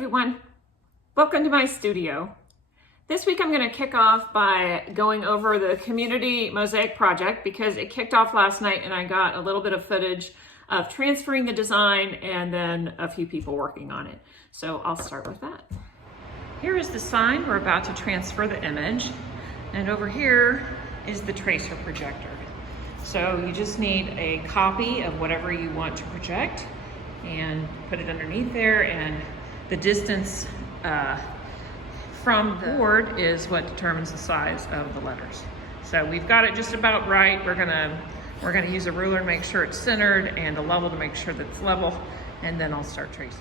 everyone, welcome to my studio. This week I'm going to kick off by going over the Community Mosaic Project because it kicked off last night and I got a little bit of footage of transferring the design and then a few people working on it. So I'll start with that. Here is the sign. We're about to transfer the image, and over here is the tracer projector. So you just need a copy of whatever you want to project and put it underneath there, and the distance from the board is what determines the size of the letters. So we've got it just about right. We're gonna use a ruler to make sure it's centered and a level to make sure that it's level, and then I'll start tracing.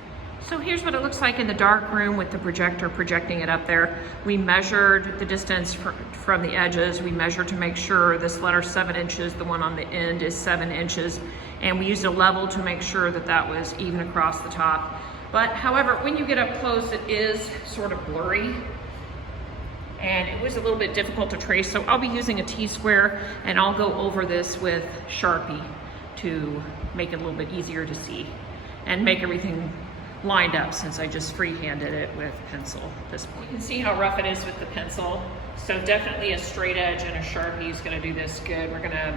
So here's what it looks like in the dark room with the projector projecting it up there. We measured the distance from the edges. We measured to make sure this letter's 7 inches, the one on the end is 7 inches, and we used a level to make sure that that was even across the top. But however, when you get up close, it is sort of blurry, and it was a little bit difficult to trace. So I'll be using a T-square, and I'll go over this with Sharpie to make it a little bit easier to see and make everything lined up, since I just freehanded it with pencil at this point. You can see how rough it is with the pencil. So definitely a straight edge and a Sharpie is gonna do this good. We're gonna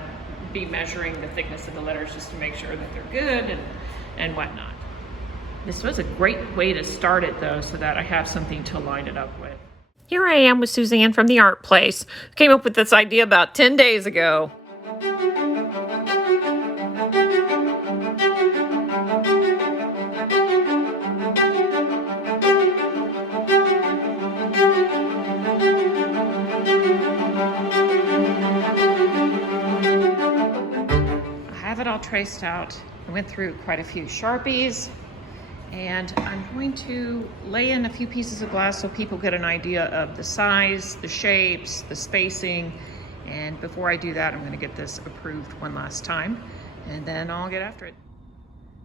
be measuring the thickness of the letters just to make sure that they're good and whatnot. This was a great way to start it though, so that I have something to line it up with. Here I am with Suzanne from the Art Place. Came up with this idea about 10 days ago. I have it all traced out. I went through quite a few Sharpies, and I'm going to lay in a few pieces of glass so people get an idea of the size, the shapes, the spacing. And before I do that, I'm gonna get this approved one last time, and then I'll get after it.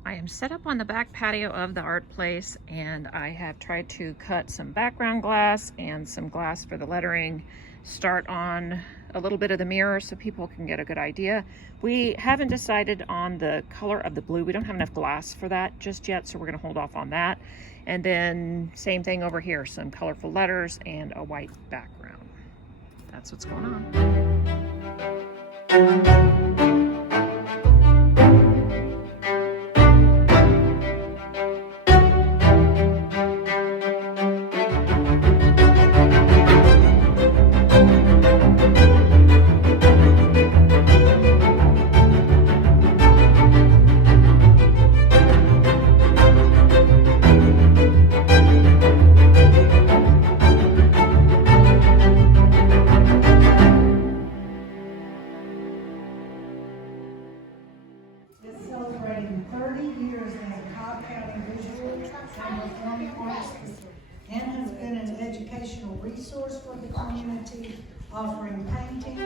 I am set up on the back patio of the Art Place, and I have tried to cut some background glass and some glass for the lettering, start on a little bit of the mirror so people can get a good idea. We haven't decided on the color of the blue. We don't have enough glass for that just yet, so we're gonna hold off on that. And then same thing over here, some colorful letters and a white background. That's what's going on. Celebrating 30 years as a Cobb County visual and performing arts, and has been an educational resource for the community, offering painting,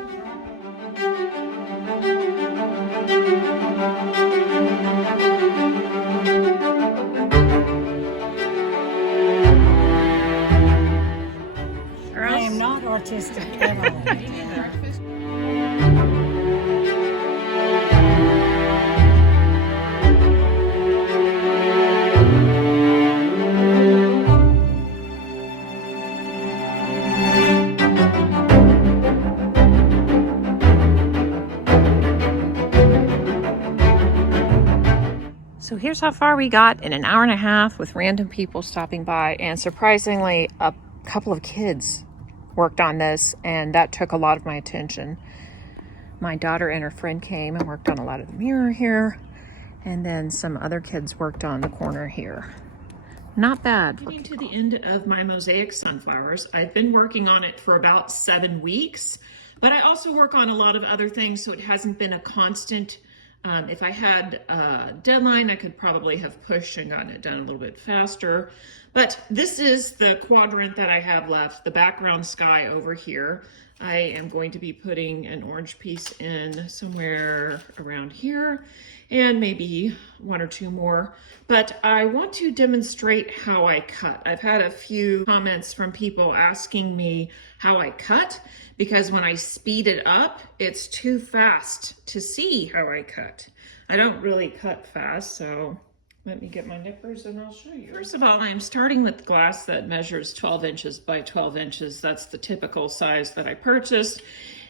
I am not artistic at all. Me neither. So here's how far we got in an hour and a half with random people stopping by, and surprisingly a couple of kids worked on this, and that took a lot of my attention. My daughter and her friend came and worked on a lot of the mirror here, and then some other kids worked on the corner here. Not bad. Getting to the end of my mosaic sunflowers. I've been working on it for about 7 weeks, but I also work on a lot of other things, so it hasn't been a constant. If I had a deadline, I could probably have pushed and gotten it done a little bit faster. But this is the quadrant that I have left, the background sky over here. I am going to be putting an orange piece in somewhere around here, and maybe 1 or 2 more. But I want to demonstrate how I cut. I've had a few comments from people asking me how I cut, because when I speed it up, it's too fast to see how I cut. I don't really cut fast, so Let me get my nippers and I'll show you. First of all, I'm starting with glass that measures 12 inches by 12 inches. That's the typical size that I purchased.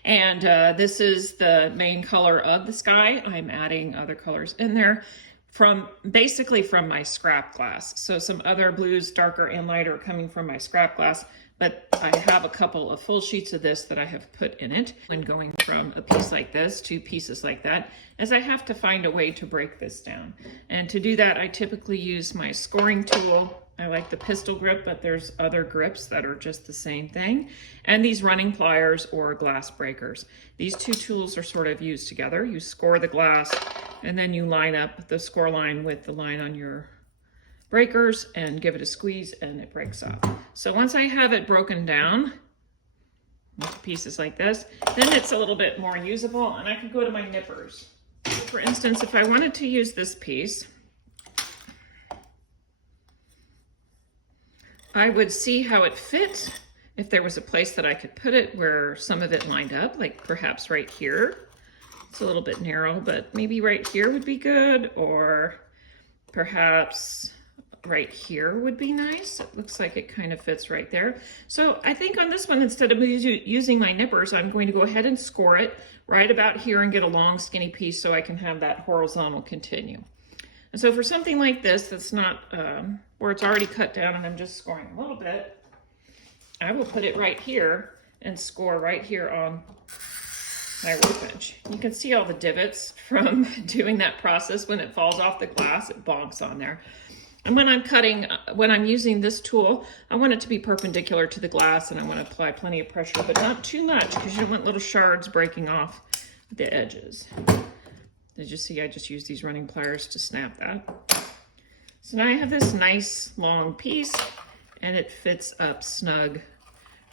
And this is the main color of the sky. I'm adding other colors in there basically from my scrap glass. So some other blues, darker and lighter, coming from my scrap glass. But I have a couple of full sheets of this that I have put in it when going from a piece like this to pieces like that, as I have to find a way to break this down. And to do that, I typically use my scoring tool. I like the pistol grip, but there's other grips that are just the same thing. And these running pliers or glass breakers. These two tools are sort of used together. You score the glass and then you line up the score line with the line on your breakers and give it a squeeze and it breaks off. So once I have it broken down with pieces like this, then it's a little bit more usable and I can go to my nippers. So for instance, if I wanted to use this piece, I would see how it fit if there was a place that I could put it where some of it lined up, like perhaps right here. It's a little bit narrow, but maybe right here would be good, or perhaps right here would be nice. It looks like it kind of fits right there. So I think on this one, instead of using my nippers, I'm going to go ahead and score it right about here and get a long skinny piece so I can have that horizontal continue. And so for something like this, that's not where it's already cut down and I'm just scoring a little bit, I will put it right here and score right here on my workbench. You can see all the divots from doing that process. When it falls off the glass, it bonks on there. And when I'm cutting, when I'm using this tool, I want it to be perpendicular to the glass and I want to apply plenty of pressure, but not too much because you don't want little shards breaking off the edges. Did you see I just used these running pliers to snap that? So now I have this nice long piece and it fits up snug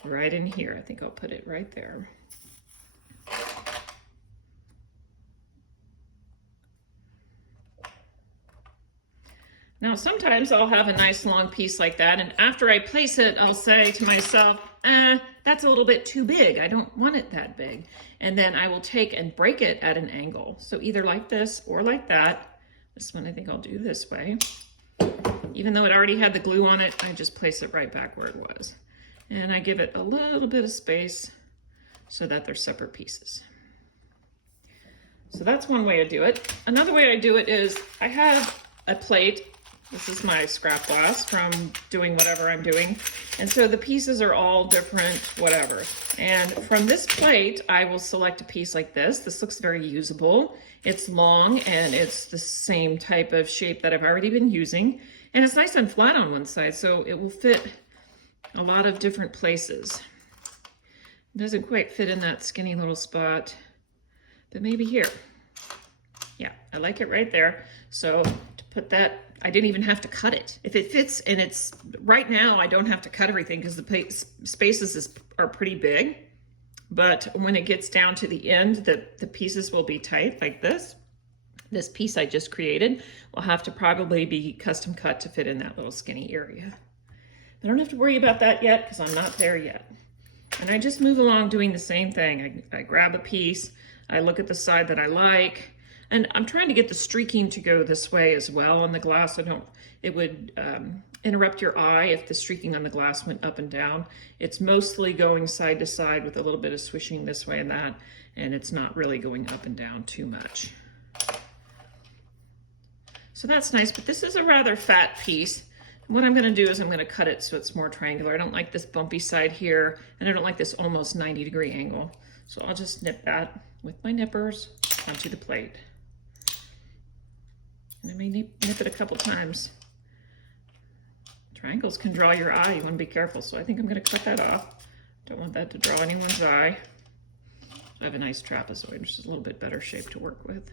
right in here. I think I'll put it right there. Now, sometimes I'll have a nice long piece like that, and after I place it, I'll say to myself, that's a little bit too big. I don't want it that big. And then I will take and break it at an angle. So either like this or like that. This one I think I'll do this way. Even though it already had the glue on it, I just place it right back where it was. And I give it a little bit of space so that they're separate pieces. So that's one way to do it. Another way I do it is I have a plate. This is my scrap glass from doing whatever I'm doing. And so the pieces are all different, whatever. And from this plate, I will select a piece like this. This looks very usable. It's long and it's the same type of shape that I've already been using. And it's nice and flat on one side, so it will fit a lot of different places. It doesn't quite fit in that skinny little spot, but maybe here. Yeah, I like it right there. So to put that, I didn't even have to cut it. If it fits, and it's right now, I don't have to cut everything because the spaces are pretty big. But when it gets down to the end, the pieces will be tight like this. This piece I just created will have to probably be custom cut to fit in that little skinny area. I don't have to worry about that yet because I'm not there yet. And I just move along doing the same thing. I grab a piece, I look at the side that I like, and I'm trying to get the streaking to go this way as well on the glass. It would interrupt your eye if the streaking on the glass went up and down. It's mostly going side to side with a little bit of swishing this way and that, and it's not really going up and down too much. So that's nice, but this is a rather fat piece. What I'm gonna do is I'm gonna cut it so it's more triangular. I don't like this bumpy side here, and I don't like this almost 90-degree angle. So I'll just nip that with my nippers onto the plate. And I may nip it a couple times. Triangles can draw your eye. You want to be careful. So I think I'm going to cut that off. Don't want that to draw anyone's eye. I have a nice trapezoid, which is a little bit better shape to work with.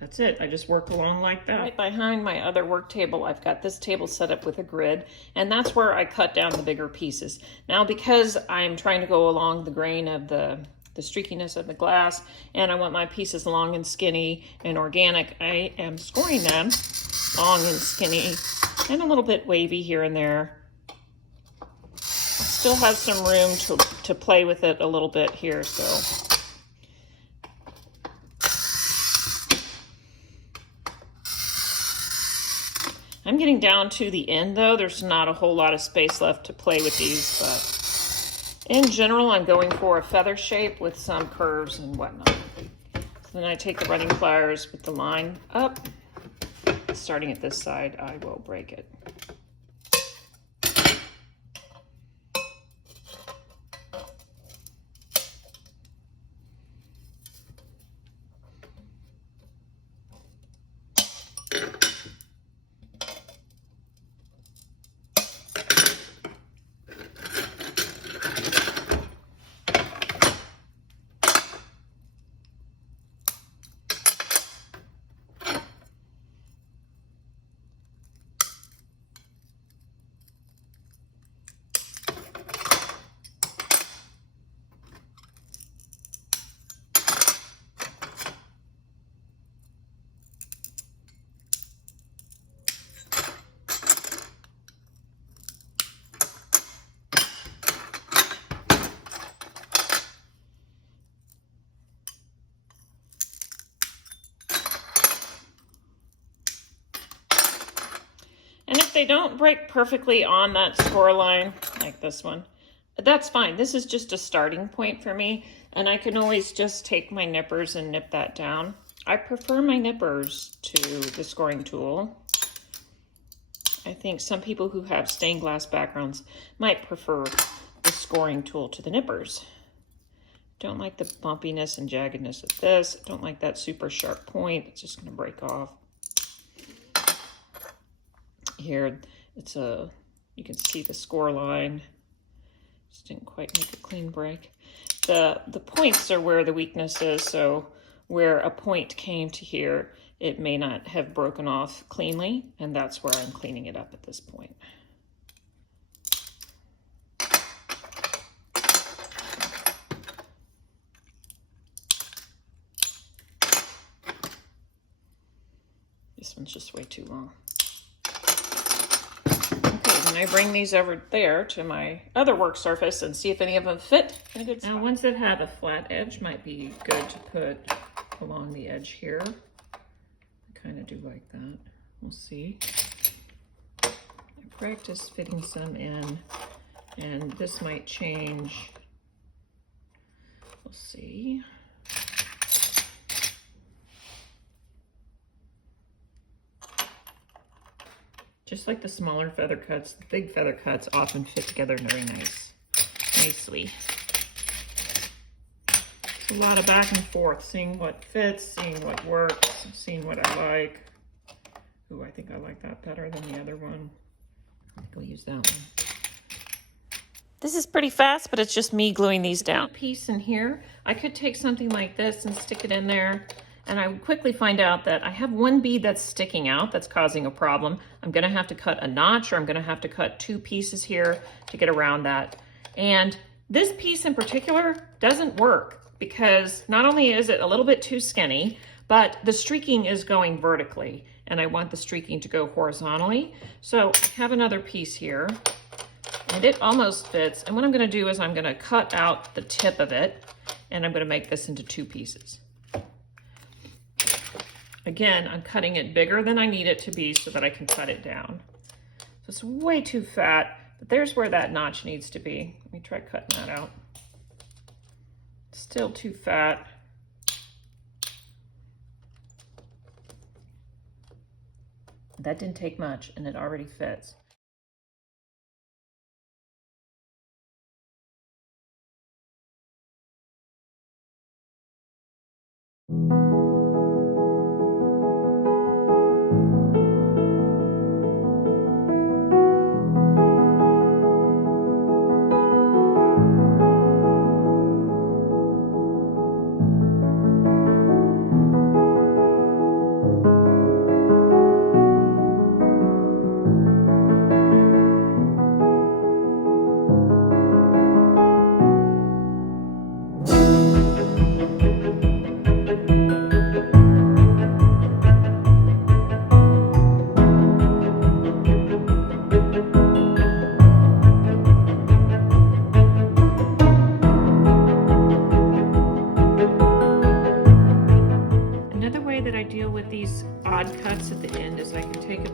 That's it. I just work along like that. Right behind my other work table, I've got this table set up with a grid, and that's where I cut down the bigger pieces. Now, because I'm trying to go along the grain of the streakiness of the glass, and I want my pieces long and skinny and organic, I am scoring them long and skinny and a little bit wavy here and there. Still have some room to play with it a little bit here, so. I'm getting down to the end though. There's not a whole lot of space left to play with these, but in general, I'm going for a feather shape with some curves and whatnot. So then I take the running pliers with the line up. Starting at this side, I will break it. And if they don't break perfectly on that score line, like this one, that's fine. This is just a starting point for me, and I can always just take my nippers and nip that down. I prefer my nippers to the scoring tool. I think some people who have stained glass backgrounds might prefer the scoring tool to the nippers. Don't like the bumpiness and jaggedness of this. Don't like that super sharp point. It's just gonna break off. Here, you can see the score line. Just didn't quite make a clean break. The points are where the weakness is, so where a point came to here, it may not have broken off cleanly, and that's where I'm cleaning it up at this point. This one's just way too long. And I bring these over there to my other work surface and see if any of them fit in a good spot. Now, ones that have a flat edge might be good to put along the edge here. I kind of do like that. We'll see. I practice fitting some in, and this might change. We'll see. Just like the smaller feather cuts, the big feather cuts often fit together very nicely. It's a lot of back and forth, seeing what fits, seeing what works, seeing what I like. Ooh, I think I like that better than the other one. I think I'll use that one. This is pretty fast, but it's just me gluing these down. Piece in here, I could take something like this and stick it in there. And I would quickly find out that I have one bead that's sticking out that's causing a problem. I'm gonna have to cut a notch, or I'm gonna have to cut two pieces here to get around that. And this piece in particular doesn't work because not only is it a little bit too skinny, but the streaking is going vertically, and I want the streaking to go horizontally. So I have another piece here, and it almost fits. And what I'm gonna do is I'm gonna cut out the tip of it, and I'm gonna make this into two pieces. Again, I'm cutting it bigger than I need it to be so that I can cut it down. So it's way too fat, but there's where that notch needs to be. Let me try cutting that out. Still too fat. That didn't take much, and it already fits.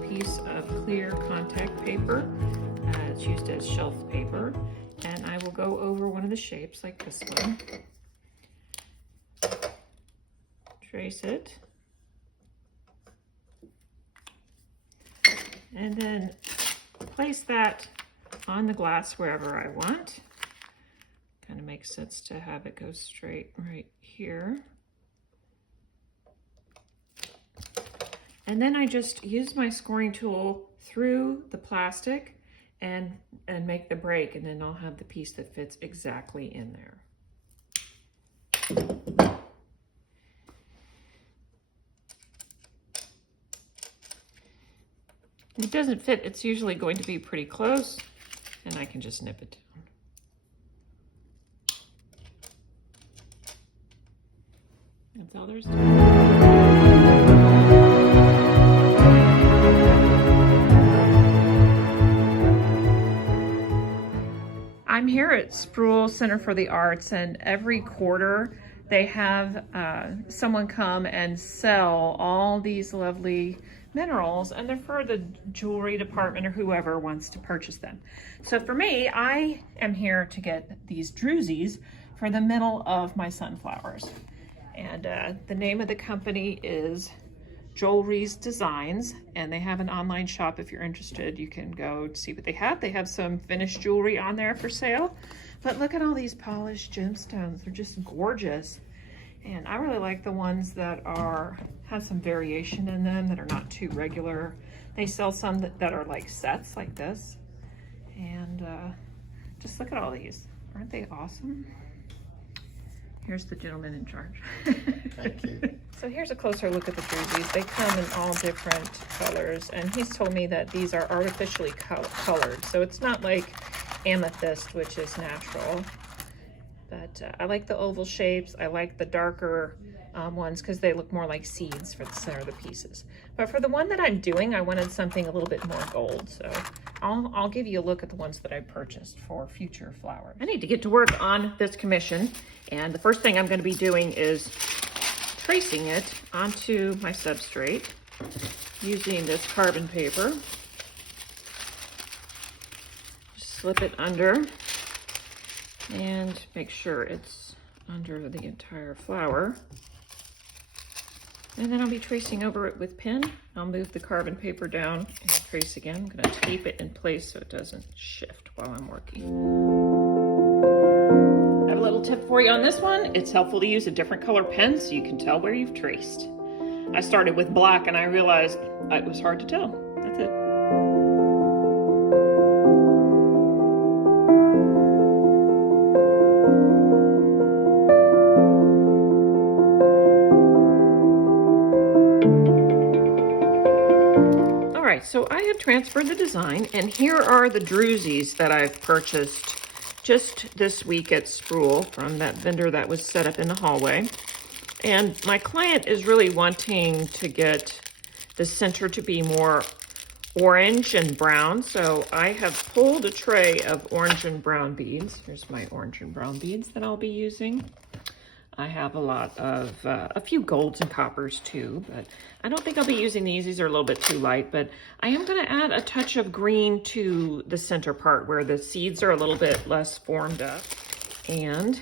piece of clear contact paper. It's used as shelf paper. And I will go over one of the shapes like this one. Trace it. And then place that on the glass wherever I want. Kind of makes sense to have it go straight right here. And then I just use my scoring tool through the plastic and make the break, and then I'll have the piece that fits exactly in there. If it doesn't fit, it's usually going to be pretty close, and I can just nip it down. That's all there's to it. I'm here at Sproul Center for the Arts, and every quarter they have someone come and sell all these lovely minerals, and they're for the jewelry department or whoever wants to purchase them. So for me, I am here to get these drusies for the middle of my sunflowers. And the name of the company is Jewelry's Designs, and they have an online shop. If you're interested, you can go see what they have. They have some finished jewelry on there for sale, but look at all these polished gemstones. They're just gorgeous. And I really like the ones that have some variation in them, that are not too regular. They sell some that are like sets like this. And just look at all these. Aren't they awesome? Here's the gentleman in charge. Thank you. So here's a closer look at the drusies. They come in all different colors, and he's told me that these are artificially colored. So it's not like amethyst, which is natural. But I like the oval shapes. I like the darker ones because they look more like seeds for the center of the pieces. But for the one that I'm doing, I wanted something a little bit more gold. So I'll give you a look at the ones that I purchased for future flowers. I need to get to work on this commission. And the first thing I'm going to be doing is tracing it onto my substrate using this carbon paper. Just slip it under and make sure it's under the entire flower. And then I'll be tracing over it with pen. I'll move the carbon paper down and trace again. I'm going to tape it in place so it doesn't shift while I'm working. I have a little tip for you on this one. It's helpful to use a different color pen so you can tell where you've traced. I started with black and I realized it was hard to tell. That's it. So I have transferred the design, and here are the drusies that I've purchased just this week at Sproul from that vendor that was set up in the hallway. And my client is really wanting to get the center to be more orange and brown. So I have pulled a tray of orange and brown beads. Here's my orange and brown beads that I'll be using. I have a lot of, a few golds and coppers too, but I don't think I'll be using these. These are a little bit too light, but I am gonna add a touch of green to the center part where the seeds are a little bit less formed up. And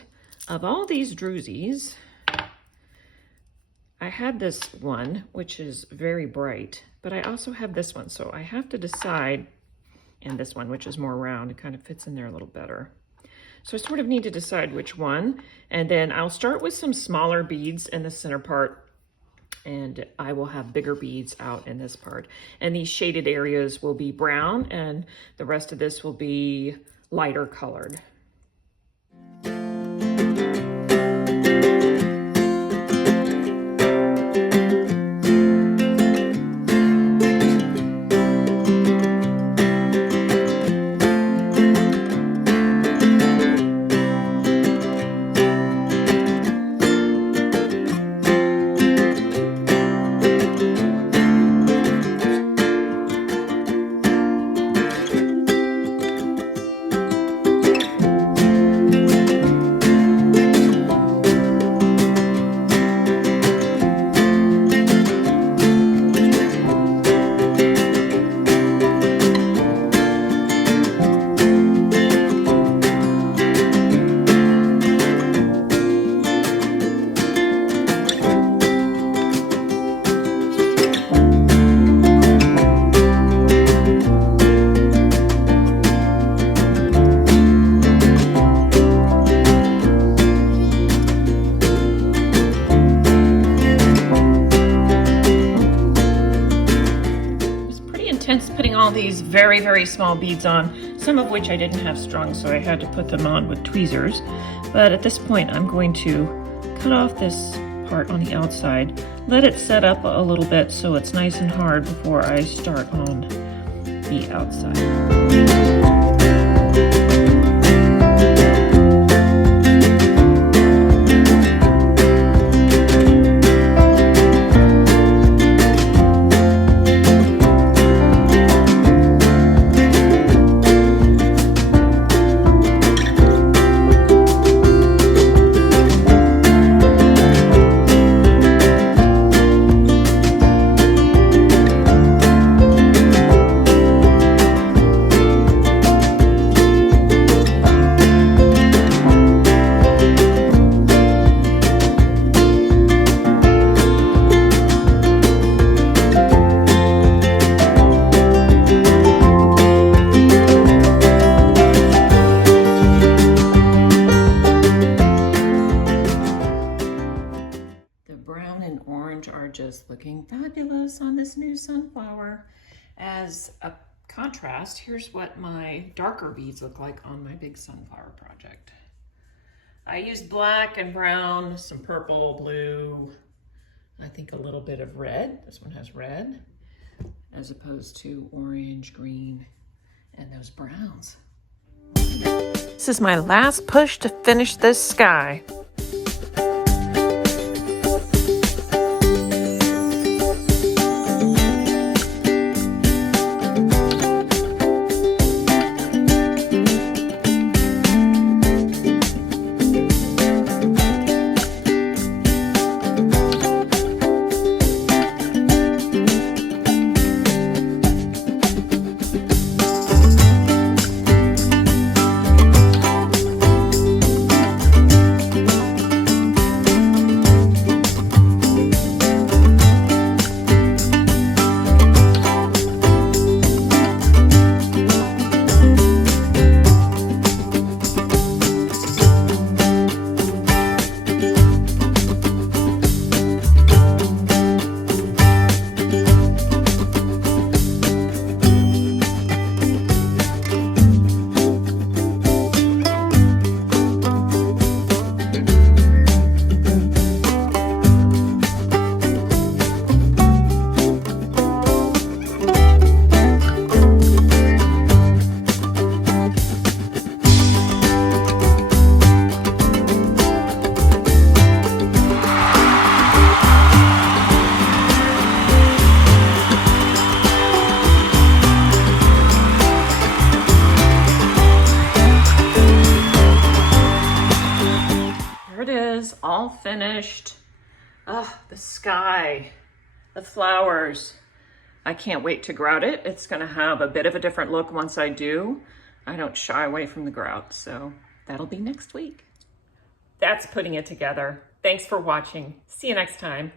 of all these drusies, I had this one, which is very bright, but I also have this one. So I have to decide, and this one, which is more round, it kind of fits in there a little better. So I sort of need to decide which one, and then I'll start with some smaller beads in the center part, and I will have bigger beads out in this part. And these shaded areas will be brown, and the rest of this will be lighter colored. intense putting all these very, very small beads on, some of which I didn't have strung, so I had to put them on with tweezers. But at this point, I'm going to cut off this part on the outside, let it set up a little bit so it's nice and hard before I start on the outside. Just looking fabulous on this new sunflower. As a contrast, here's what my darker beads look like on my big sunflower project. I used black and brown, some purple, blue, I think a little bit of red. This one has red, as opposed to orange, green, and those browns. This is my last push to finish this sky. All finished. Oh, the sky, the flowers. I can't wait to grout it. It's gonna have a bit of a different look once I do. I don't shy away from the grout, so that'll be next week. That's putting it together. Thanks for watching. See you next time.